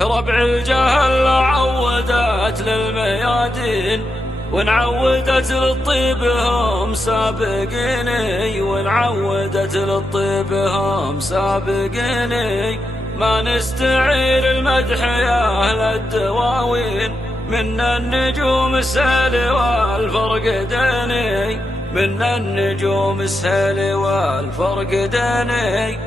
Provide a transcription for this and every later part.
ربع الجهل عودت للميادين وانعودت للطيب هم سابقيني وانعودت للطيب هم سابقيني ما نستعير المدح يا أهل الدواوين من النجوم السهل والفرق داني من النجوم السهل والفرق داني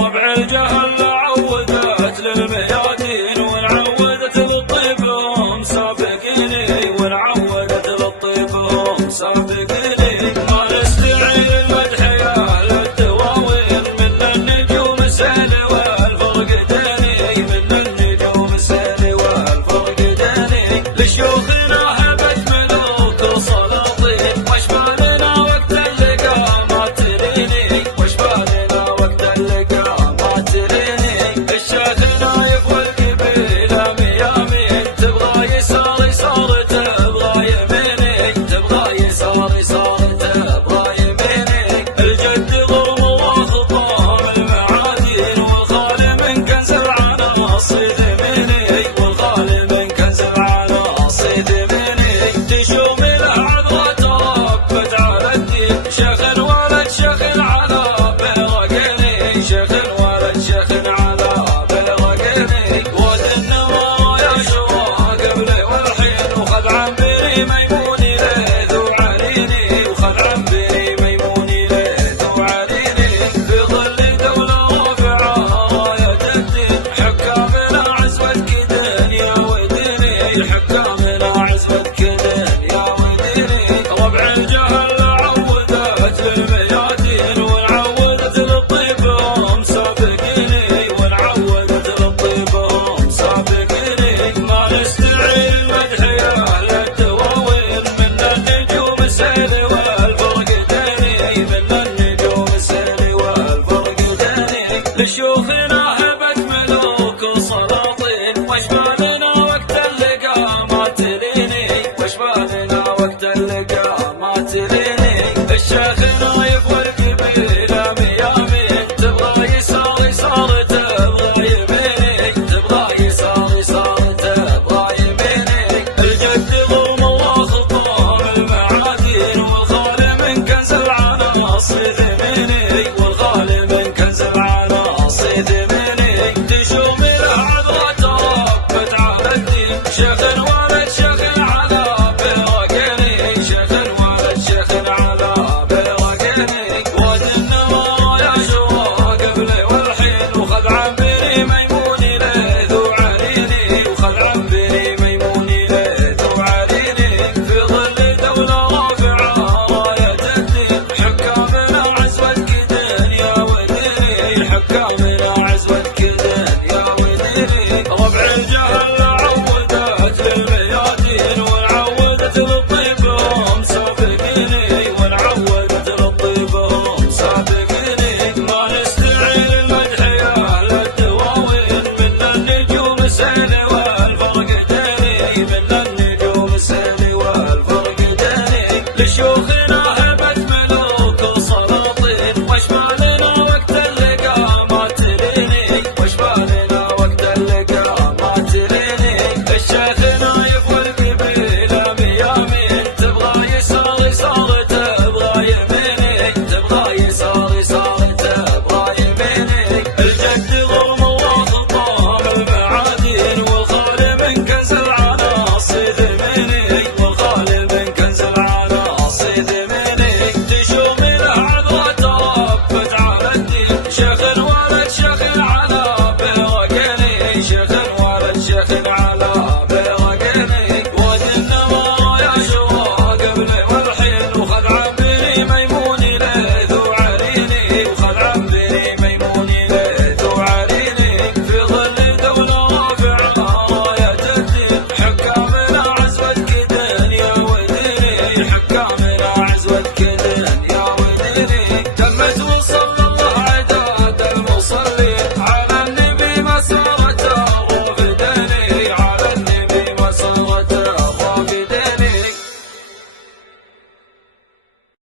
ربع الجهل عودت للميادين وانعودت للطيب هم سابقيني وانعودت للطيب هم سابقيني ما نستعير المدح يا أهل الدواوين من النجوم السهل والفرق داني من النجوم السهل والفرق داني لشيوخنا هبت ملوك السلاطين وش بالنا وقت اللقاء ما تريني وش بالنا وقت اللقاء ما تريني الشيخنا يبغى القبيلة ميامين تبغى يسار يسار تبغى يميني تبغى يسار يسار تبغى يميني الجد ضرم وخطام المعادين والخالي من كنز العناصي ذميني والخالي من كنز العناصي ذميني تشوم له عذرة ربت على الدين شيخ ولد شيخ على بيرقيني شيخ ولد شيخ على بيرقيني ود النوار يا شوا قبلي والحين وخذ عمري ميموني ليث وعليني وخذ عمري ميموني ليث وعليني في ظل دولة رافعة راية الدين حكامنا عزبة كدن يا وديني حكامنا عزبة كدن يا وديني ربع الجهل عودت للميادين وانعودت للطيب هم سابقيني وانعودت للطيب هم سابقيني ما نستعير المدح يا أهل الدواوين من النجوم السهل والفرق داني من النجوم السهل والفرق داني لشيوخنا هبت ملوك السلاطين وش بالنا وقت اللقاء ما تريني وش بالنا وقت اللقاء ما تريني الشيخنا يبغى القبيلة ميامين تبغى يسار يسار تبغى يميني تبغى يسار يسار تبغى يميني الجد ضرم وخطام المعادين والخالي من كنز العناصي ذميني والخالي من كنز العناصي ذميني تشوم له عذرة ربت على الدين شيخ ولد شيخ على بيرقيني شيخ ولد شيخ على بيرقيني ود النوار يا شوا قبلي والحين وخذ عمري ميموني ليث وعليني وخذ عمري ميموني ليث وعليني في ظل دولة رافعة راية الدين حكامنا عزبة كدن يا وديني حكامنا عزبة كدن يا وديني ربع الجهل عودت للميادين وانعودت للطيب هم سابقيني وانعودت للطيب هم سابقيني ما نستعير المدح يا أهل الدواوين من النجوم السهل والفرق داني من النجوم السهل والفرق داني لشيوخنا هبت ملوك السلاطين وش بالنا وقت اللقاء ما تريني وش بالنا وقت اللقاء ما تريني الشيخنا يبغى القبيلة ميامين تبغى يسار يسار تبغى يميني تبغى يسار يسار تبغى يميني الجد ضرم وخطام المعادين والخالي من كنز العناصي ذميني والخالي من كنز العناصي ذميني تشوم له عذرة ربت على الدين شيخ